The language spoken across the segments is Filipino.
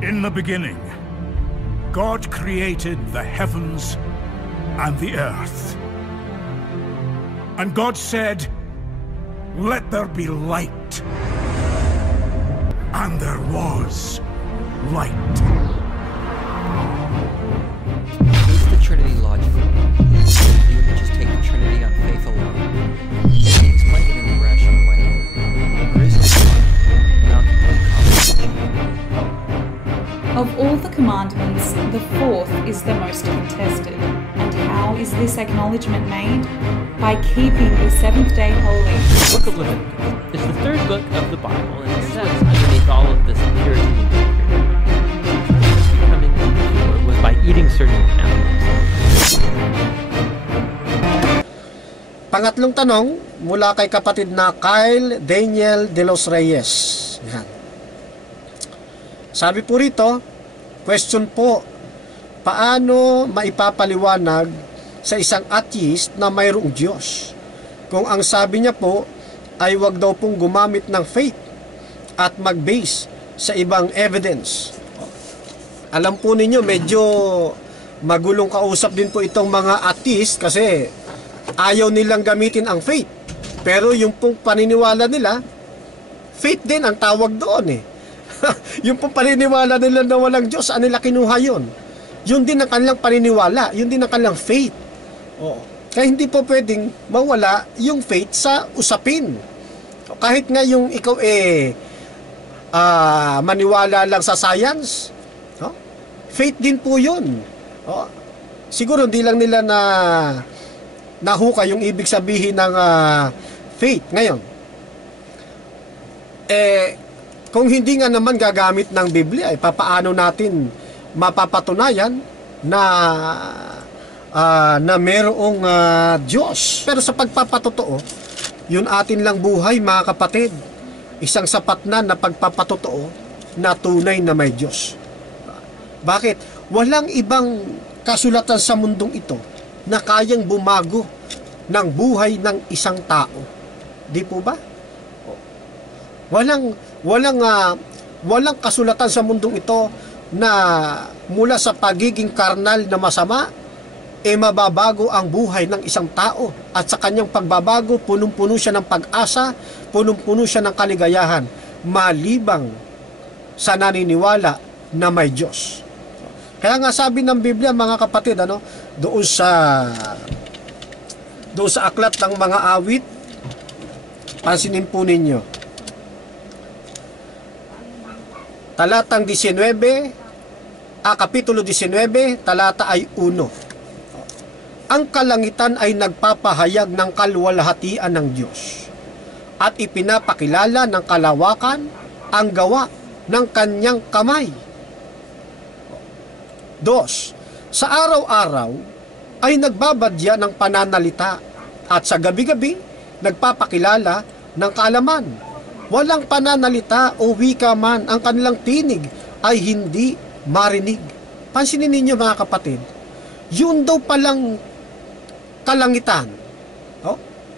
In the beginning, God created the heavens and the earth. And God said, "Let there be light." And there was light. Is the Trinity logical? Do you just take the Trinity on faith alone? Can you explain it in a rational way? Or is it beyond complete comprehension? Of all the commandments, the fourth is the most contested. And how is this acknowledgement made? By keeping the seventh day holy. The book of Leviticus is the third book of the Bible, and it says underneath all of this purity and becoming impure was by eating certain animals. Pangatlong tanong mula kay kapatid na Kyle Daniel de los Reyes. Yan. Sabi po rito, question po, paano maipapaliwanag sa isang atheist na mayroong Diyos kung ang sabi niya po ay wag daw pong gumamit ng faith at mag-base sa ibang evidence? Alam po ninyo, medyo magulong kausap din po itong mga atheist kasi ayaw nilang gamitin ang faith. Pero yung pong paniniwala nila, faith din ang tawag doon eh. Yung pong paniniwala nila na walang Diyos, saan nila kinuha yun? Yun din ang kanilang paniniwala, yun din ang kanilang faith. Kaya hindi po pwedeng mawala yung faith sa usapin. Kahit nga yung ikaw maniwala lang sa science, faith din po yun. Siguro hindi lang nila nahuka yung ibig sabihin ng faith ngayon. Kung hindi nga naman gagamit ng Biblia, papaano natin mapapatunayan na merong Diyos? Pero sa pagpapatotoo, yun atin lang buhay, mga kapatid. Isang sapat na pagpapatotoo na tunay na may Diyos. Bakit? Walang ibang kasulatan sa mundong ito na kayang bumago ng buhay ng isang tao. Di po ba? Walang kasulatan sa mundong ito na mula sa pagiging karnal na masama, mababago ang buhay ng isang tao. At sa kanyang pagbabago, punong-puno siya ng pag-asa, punong-puno siya ng kaligayahan, malibang sa naniniwala na may Diyos. Kaya nga sabi ng Biblia, mga kapatid, doon sa aklat ng mga awit, pansinin po ninyo, talatang 19, kapitulo 19, talata ay 1. Ang kalangitan ay nagpapahayag ng kaluwalhatian ng Diyos at ipinapakilala ng kalawakan ang gawa ng kanyang kamay. 2. Sa araw-araw ay nagbabadya ng pananalita at sa gabi-gabi nagpapakilala ng kaalaman. Walang pananalita o wika man, ang kanilang tinig ay hindi marinig. Pansinin ninyo, mga kapatid, yun daw palang kalangitan,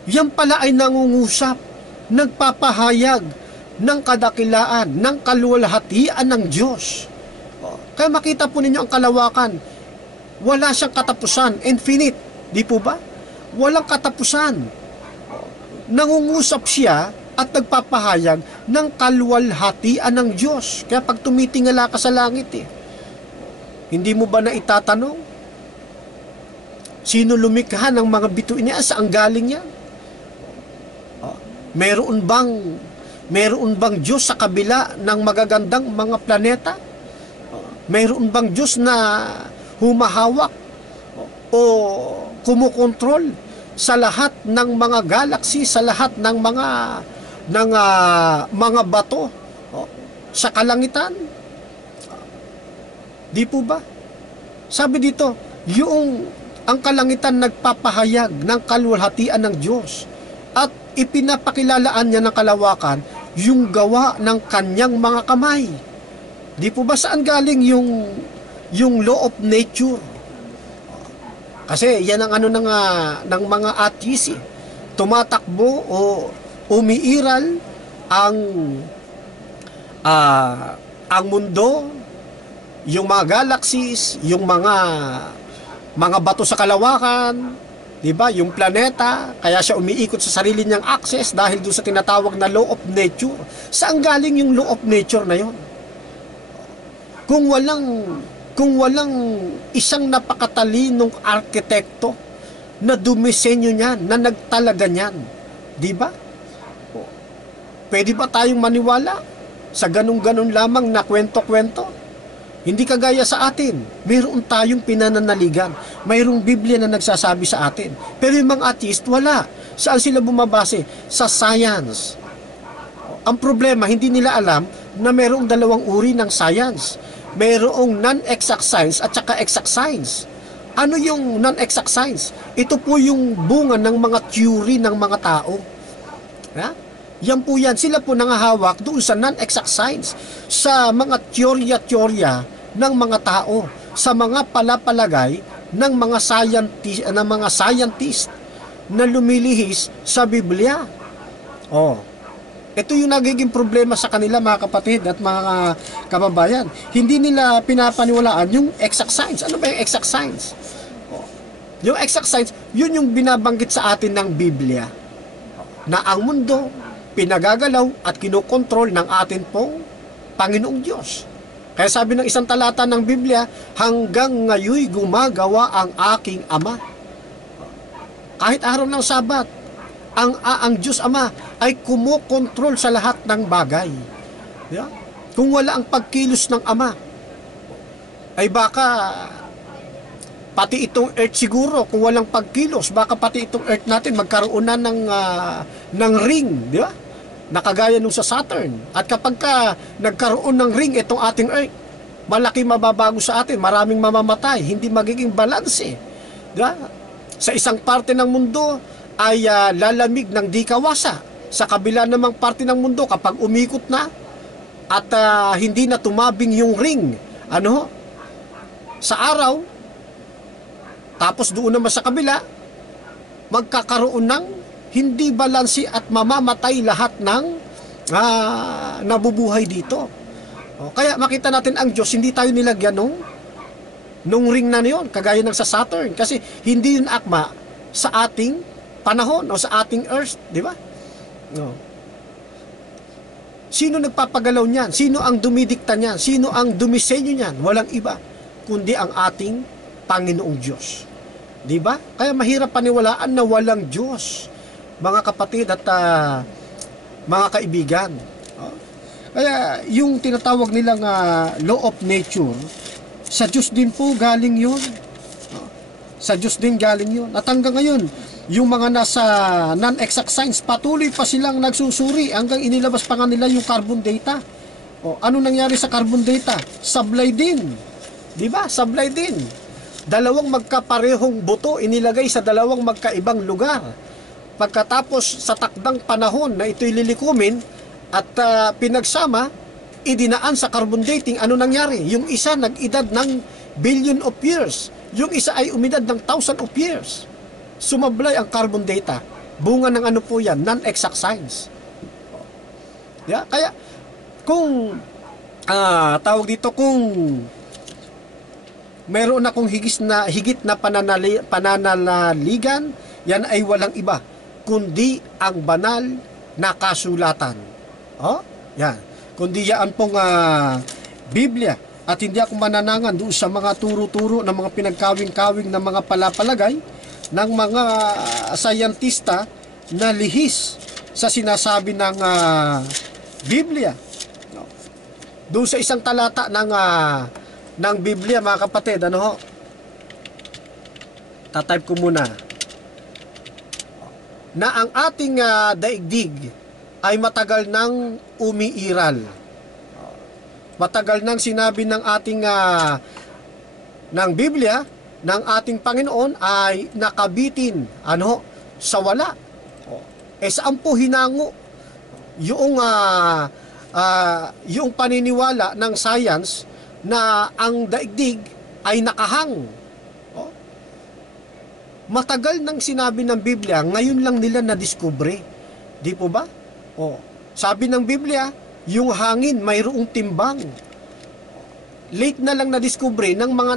yan pala ay nangungusap, nagpapahayag ng kadakilaan, ng kaluwalhatian ng Diyos. Kaya makita po ninyo ang kalawakan, wala siyang katapusan, infinite, di po ba? Walang katapusan. Nangungusap siya at nagpapahayag ng kaluwalhatian ng Diyos. Kaya pag tumitingala ka sa langit, hindi mo ba na itatanong, sino lumikha ng mga bituin niya? Saan galing yan? Meron bang Diyos sa kabila ng magagandang mga planeta? Meron bang Diyos na humahawak o kumukontrol sa lahat ng mga galaxy, sa lahat ng mga bato sa kalangitan? Di po ba? Sabi dito, ang kalangitan nagpapahayag ng kaluwalhatian ng Diyos at ipinapakilalaan niya ng kalawakan yung gawa ng kanyang mga kamay. Di po ba saan galing yung law of nature? Kasi yan ang ng mga atheist. Tumatakbo o umiiral ang mundo yung mga galaxies, yung mga bato sa kalawakan, di ba? Yung planeta, kaya siya umiikot sa sarili niyang axis dahil doon sa tinatawag na law of nature. Saan galing yung law of nature na yon? Kung walang isang napakatalinong arkitekto na dumisenyo niyan, na nagtalaga niyan, di ba? Pwede ba tayong maniwala sa ganun-ganun lamang na kwento-kwento? Hindi kagaya sa atin. Mayroon tayong pinananaligan. Mayroong Biblia na nagsasabi sa atin. Pero yung mga atheist, wala. Saan sila bumabase? Sa science. Ang problema, hindi nila alam na mayroong dalawang uri ng science. Mayroong non-exact science at saka exact science. Ano yung non-exact science? Ito po yung bunga ng mga theory ng mga tao. Ha? Yan po yan. Sila po nangahawak doon sa non-exact science, sa mga teorya-teorya ng mga tao, sa mga palapalagay ng mga scientist na lumilihis sa Biblia. Ito yung nagiging problema sa kanila, mga kapatid at mga kababayan. Hindi nila pinapaniwalaan yung exact science. Ano ba yung exact science? Yung exact science, yun yung binabanggit sa atin ng Biblia, na ang mundo pinagagalaw at kinokontrol ng atin pong Panginoong Diyos. Kaya sabi ng isang talata ng Biblia, hanggang ngayoy gumagawa ang aking Ama. Kahit araw ng Sabat, ang Diyos Ama ay kumokontrol sa lahat ng bagay. Yeah? Kung wala ang pagkilos ng Ama, ay baka pati itong earth siguro, kung walang pagkilos, baka pati itong earth natin magkaroon na ng ring, di ba? Nakagaya nung sa Saturn. At kapag nagkaroon ng ring itong ating earth, malaki mababago sa atin, maraming mamamatay, hindi magiging balanse. Di ba? Sa isang parte ng mundo ay lalamig ng di kawasa. Sa kabila namang parte ng mundo, kapag umikot na at hindi na tumabing yung ring, sa araw, tapos doon naman sa kabila, magkakaroon ng hindi balansi at mamamatay lahat ng nabubuhay dito. Kaya makita natin ang Diyos, hindi tayo nilagyan nung ring na yon, kagaya ng sa Saturn. Kasi hindi yun akma sa ating panahon o sa ating earth, di ba? Sino nagpapagalaw niyan? Sino ang dumidikta niyan? Sino ang dumisenyo niyan? Walang iba, kundi ang ating Panginoong Diyos. Di ba? Kaya mahirap paniwalaan na walang Diyos, mga kapatid at mga kaibigan. Kaya yung tinatawag nilang law of nature, sa Diyos din po galing yun. Sa Diyos din galing yun. At hanggang ngayon, yung mga nasa non-exact science, patuloy pa silang nagsusuri hanggang inilabas pa nga nila yung carbon data. Ano nangyari sa carbon data? Sablay din. Di ba? Sablay din. Dalawang magkaparehong buto inilagay sa dalawang magkaibang lugar. Pagkatapos sa takdang panahon na ito'y lilikumin at pinagsama, idinaan sa carbon dating, ano nangyari? Yung isa nag-edad ng billion of years. Yung isa ay umidad ng 1,000 of years. Sumablay ang carbon data. Bunga ng ano po yan? Non-exact science. Yeah? Kaya, kung tawag dito, kung meron akong higit na pananaligan, yan ay walang iba kundi ang banal na kasulatan. Yan. Kundi yan pong Biblia. At hindi ako mananangan doon sa mga turo-turo ng mga pinagkawing-kawing ng mga palapalagay ng mga sayantista na lihis sa sinasabi ng Biblia. Doon sa isang talata ng Biblia, mga kapatid, tatype ko muna, na ang ating daigdig ay matagal nang umiiral. Matagal nang sinabi ng ating ng Biblia, ng ating Panginoon ay nakabitin sa wala. Saan po hinango yung paniniwala ng science na ang daigdig ay nakahang? Matagal nang sinabi ng Biblia, ngayon lang nila nadiskubre. Di po ba? Sabi ng Biblia, yung hangin mayroong timbang. late na lang na-discover ng mga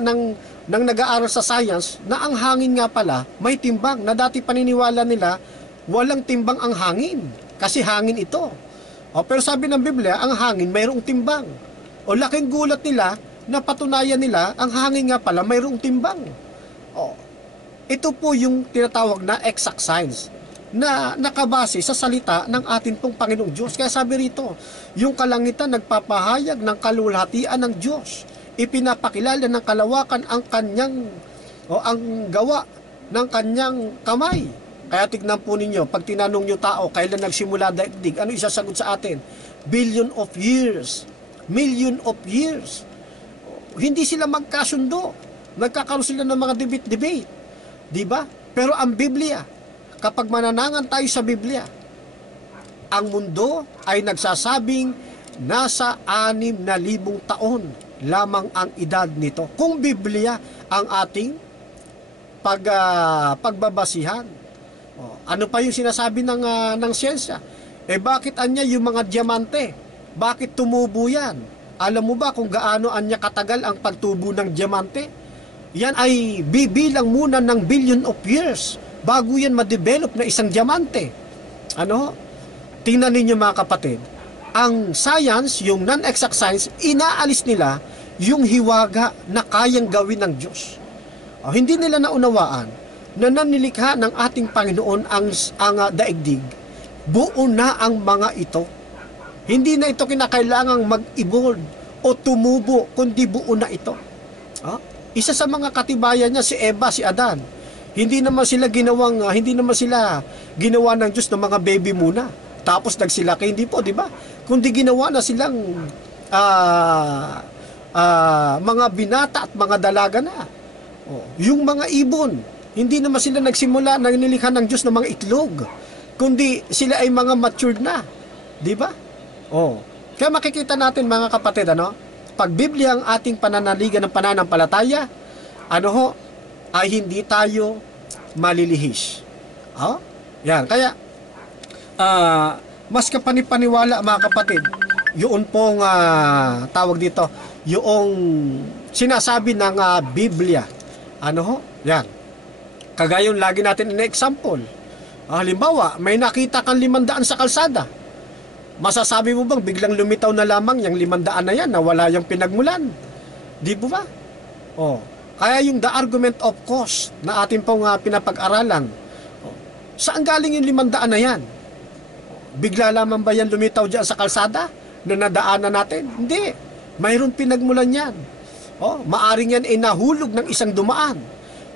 ng nag-aaral sa science na ang hangin nga pala may timbang, na dati paniniwala nila walang timbang ang hangin kasi hangin ito. Pero sabi ng Biblia, ang hangin mayroong timbang. Laking gulat nila na patunayan nila ang hangin nga pala mayroong timbang. Ito po yung tinatawag na exact science na nakabase sa salita ng ating pong Panginoong Diyos. Kaya sabi rito, yung kalangitan nagpapahayag ng kalulhatian ng Diyos. Ipinapakilala ng kalawakan ang kanyang ang gawa ng kanyang kamay. Kaya tignan po ninyo, pag tinanong nyo tao, kailan nagsimula daigdig, ano isasagot sa atin? Billion of years. Million of years. Hindi sila magkasundo. Nagkakaroon sila ng mga debate. Diba? Pero ang Biblia, kapag mananangan tayo sa Biblia, ang mundo ay nagsasabing nasa 6,000 taon lamang ang edad nito. Kung Biblia ang ating pagbabasihan. Ano pa yung sinasabi ng siyensya? Bakit anya yung mga diamante? Bakit tumubo yan? Alam mo ba kung gaano anya katagal ang pagtubo ng diamante? Yan ay bibilang muna ng billion of years bago yan ma-develop na isang diamante. Tingnan ninyo mga kapatid, ang science, yung non-exact science, inaalis nila yung hiwaga na kayang gawin ng Diyos. Hindi nila naunawaan na nanilikha ng ating Panginoon ang daigdig. Buo na ang mga ito. Hindi na ito kinakailangang mag-evolve o tumubo, kundi buo na ito. Isa sa mga katibayan niya si Eva, si Adan. Hindi naman sila ginawa ng Diyos ng mga baby muna. Tapos nagsilaki, hindi po, di ba? Kundi ginawa na silang mga binata at mga dalaga na. Yung mga ibon, hindi naman sila nagsimula na nilikha ng Diyos ng mga itlog. Kundi sila ay mga matured na. Di ba? Kaya makikita natin mga kapatid, pag Biblia ang ating pananaligan ng pananampalataya, ay hindi tayo malilihis. Yan. Kaya, mas kapanipaniwala mga kapatid, yun pong tawag dito, yung sinasabi ng Biblia. Yan. Kagayon lagi natin in-example. Halimbawa, may nakita kang 500 sa kalsada. Masasabi mo bang biglang lumitaw na lamang yung 500 na yan na wala yung pinagmulan? Di ba? Kaya yung the argument of cause na atin pong pinapag-aralan, saan galing yung 500 na yan? Bigla lamang ba yan lumitaw dyan sa kalsada na nadaanan natin? Hindi. Mayroon pinagmulan yan. Maaring yan nahulog ng isang dumaan.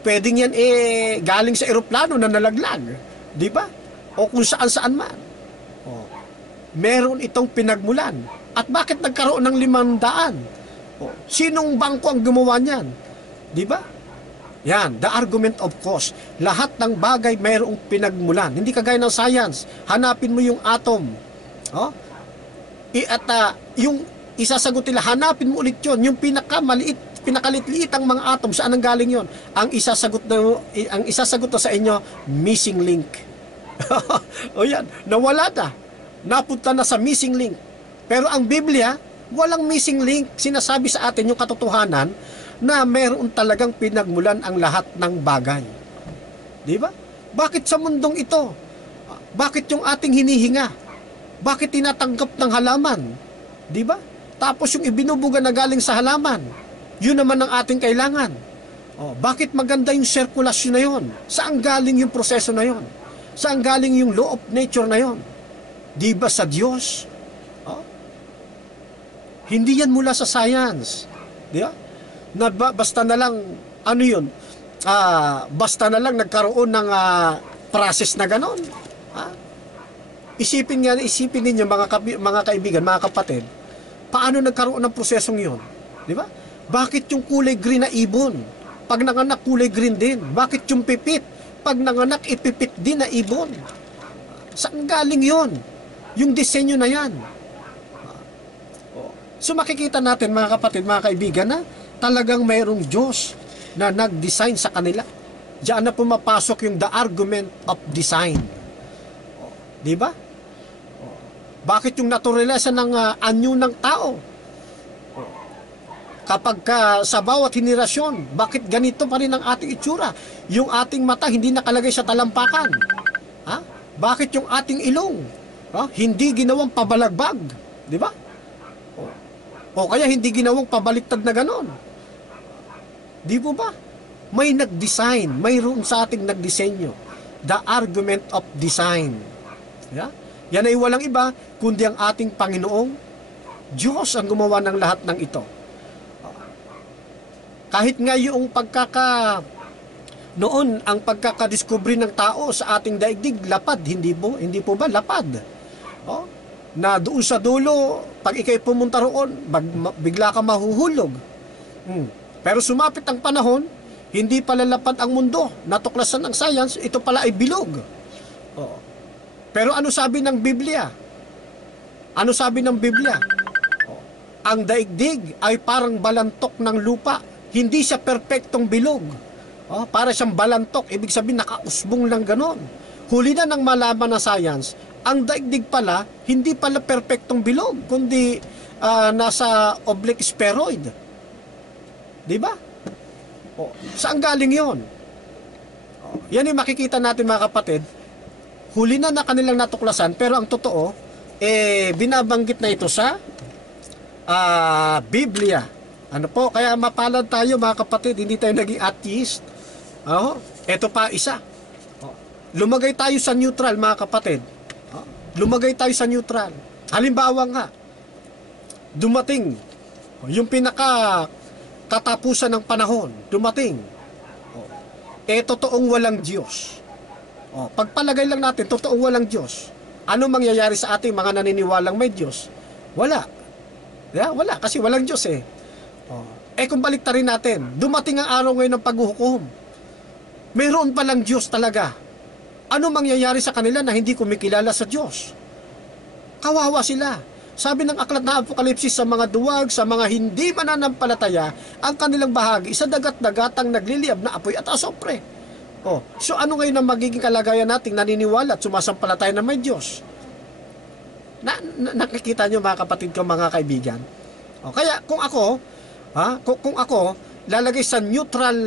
Pwedeng yan galing sa eroplano na nalaglag. Di ba? O kung saan-saan man. Meron itong pinagmulan. At bakit nagkaroon ng 500? Sinong bangko ang gumawa niyan? Di ba? Yan, the argument of cause. Lahat ng bagay mayroong pinagmulan. Hindi kagaya ng science. Hanapin mo yung atom. Yung isasagot nila, hanapin mo ulit yun. Yung pinakaliit ang mga atom, saan ang galing yun? Ang isasagot na sa inyo, missing link. Yan, nawala na. Napunta na sa missing link. Pero ang Biblia, walang missing link. Sinasabi sa atin yung katotohanan na meron talagang pinagmulan ang lahat ng bagay. Di ba? Bakit sa mundong ito? Bakit yung ating hinihinga? Bakit tinatanggap ng halaman? Di ba? Tapos yung ibinubuga na galing sa halaman, yun naman ang ating kailangan. Bakit maganda yung sirkulasyon na yun? Saan galing yung proseso na yun? Saan galing yung law of nature na yun? Di ba sa Diyos? Hindi yan mula sa science. Di ba? Basta na lang, basta na lang nagkaroon ng process na ganon. Isipin ninyo mga kaibigan, mga kapatid, paano nagkaroon ng prosesong yun? Di ba? Bakit yung kulay green na ibon? Pag nanganak, kulay green din. Bakit yung pipit? Pag nanganak, ipipit din na ibon. Saan galing yun? Yung disenyo na yan. So makikita natin mga kapatid, mga kaibigan, na talagang mayroong Diyos na nag-design sa kanila. Diyan na pumapasok yung the argument of design. Di ba? Bakit yung naturalesa ng anyo ng tao? Kapag sa bawat henerasyon, bakit ganito pa rin ang ating itsura? Yung ating mata hindi nakalagay sa talampakan. Ha? Bakit yung ating ilong hindi ginawang pabalagbag? Di ba? O kaya hindi ginawang pabaliktad na ganon? Di po ba? May nag-design, mayroon sa ating nagdisenyo. The argument of design. Yeah? Yan ay walang iba, kundi ang ating Panginoong Diyos ang gumawa ng lahat ng ito. Kahit nga yung noon ang pagkakadiskubre ng tao sa ating daigdig, lapad, hindi po ba lapad? Na doon sa dulo, pag ikay pumunta roon, bigla ka mahuhulog. Pero sumapit ang panahon, hindi pala lapad ang mundo. Natuklasan ng science, ito pala ay bilog. Pero ano sabi ng Biblia? Ano sabi ng Biblia? Ang daigdig ay parang balantok ng lupa. Hindi siya perpektong bilog. Para siyang balantok, ibig sabihin nakausbong lang ganon. Huli na ng malaman ng science, ang daigdig pala, hindi pala perpektong bilog, kundi nasa oblique spheroid. Di ba? Saan galing yon? Yan yung makikita natin mga kapatid. Huli na kanilang natuklasan, pero ang totoo, binabanggit na ito sa Biblia. Ano po? Kaya mapalad tayo mga kapatid, hindi tayo naging atheist. Ito pa isa. Lumagay tayo sa neutral mga kapatid. Lumagay tayo sa neutral. Halimbawa nga, dumating yung katapusan ng panahon, dumating. Totoong walang Diyos. Pagpalagay lang natin, totoong walang Diyos. Ano mangyayari sa ating mga naniniwalang may Diyos? Wala. Wala, kasi walang Diyos eh. Kung baliktarin natin, dumating ang araw ngayon ng paghuhukom. Mayroon palang Diyos talaga. Ano mangyayari sa kanila na hindi kumikilala sa Diyos? Kawawa sila. Sabi ng aklat na Apokalipsis, sa mga duwag, sa mga hindi mananampalataya, ang kanilang bahagi sa dagat-dagatang nagliliyab na apoy at asopre. So ano ngayon ang magiging kalagayan nating naniniwala at sumasampalataya na may Diyos? Nakikita nyo mga kapatid ko, mga kaibigan? Kaya kung ako lalagay sa neutral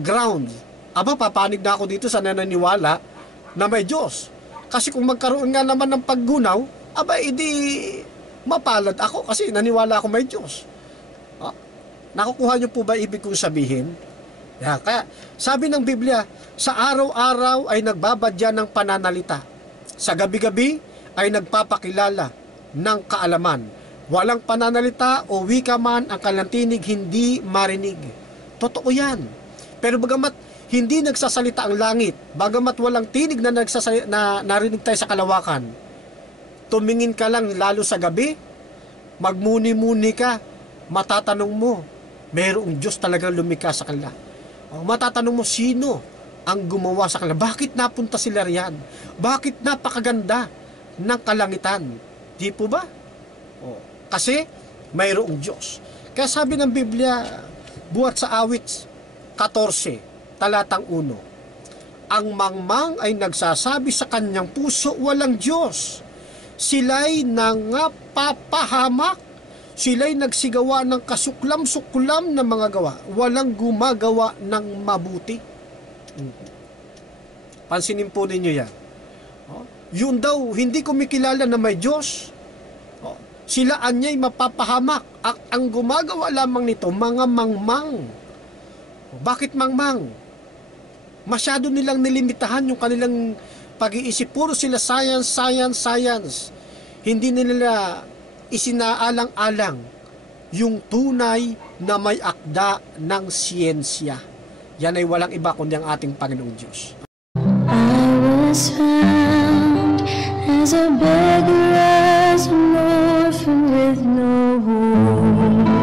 ground, papanig na ako dito sa naniniwala na may Diyos. Kasi kung magkaroon nga naman ng paggunaw, edi mapalad ako kasi naniwala ako may Diyos. Nakukuha niyo po ba ibig kong sabihin? Kaya sabi ng Biblia, sa araw-araw ay nagbabadya ng pananalita. Sa gabi-gabi ay nagpapakilala ng kaalaman. Walang pananalita o wika man ang kanilang tinig hindi marinig. Totoo yan. Pero bagamat hindi nagsasalita ang langit, bagamat walang tinig na narinig tayo sa kalawakan, tumingin ka lang lalo sa gabi, magmuni-muni ka, matatanong mo, mayroong Diyos talagang lumikha sa kanila. Matatanong mo, sino ang gumawa sa kanila? Bakit napunta sila riyan? Bakit napakaganda ng kalangitan? Di po ba? Kasi mayroong Diyos. Kaya sabi ng Biblia, buhat sa Awit 14, talatang 1, ang mangmang ay nagsasabi sa kanyang puso, walang Diyos. Sila'y nangapapahamak. Sila'y nagsigawa ng kasuklam-suklam na mga gawa. Walang gumagawa ng mabuti. Pansinin po ninyo yan. Yun daw, hindi kumikilala na may Diyos. Sila anya'y mapapahamak. Ang gumagawa lamang nito, mga mangmang. Bakit mangmang? Masyado nilang nilimitahan yung kanilang pag-iisip. Puro sila science, science, science. Hindi nila isinaalang-alang yung tunay na may akda ng siyensya. Yan ay walang iba kundi ang ating Panginoong Diyos. I was found as a beggar, as a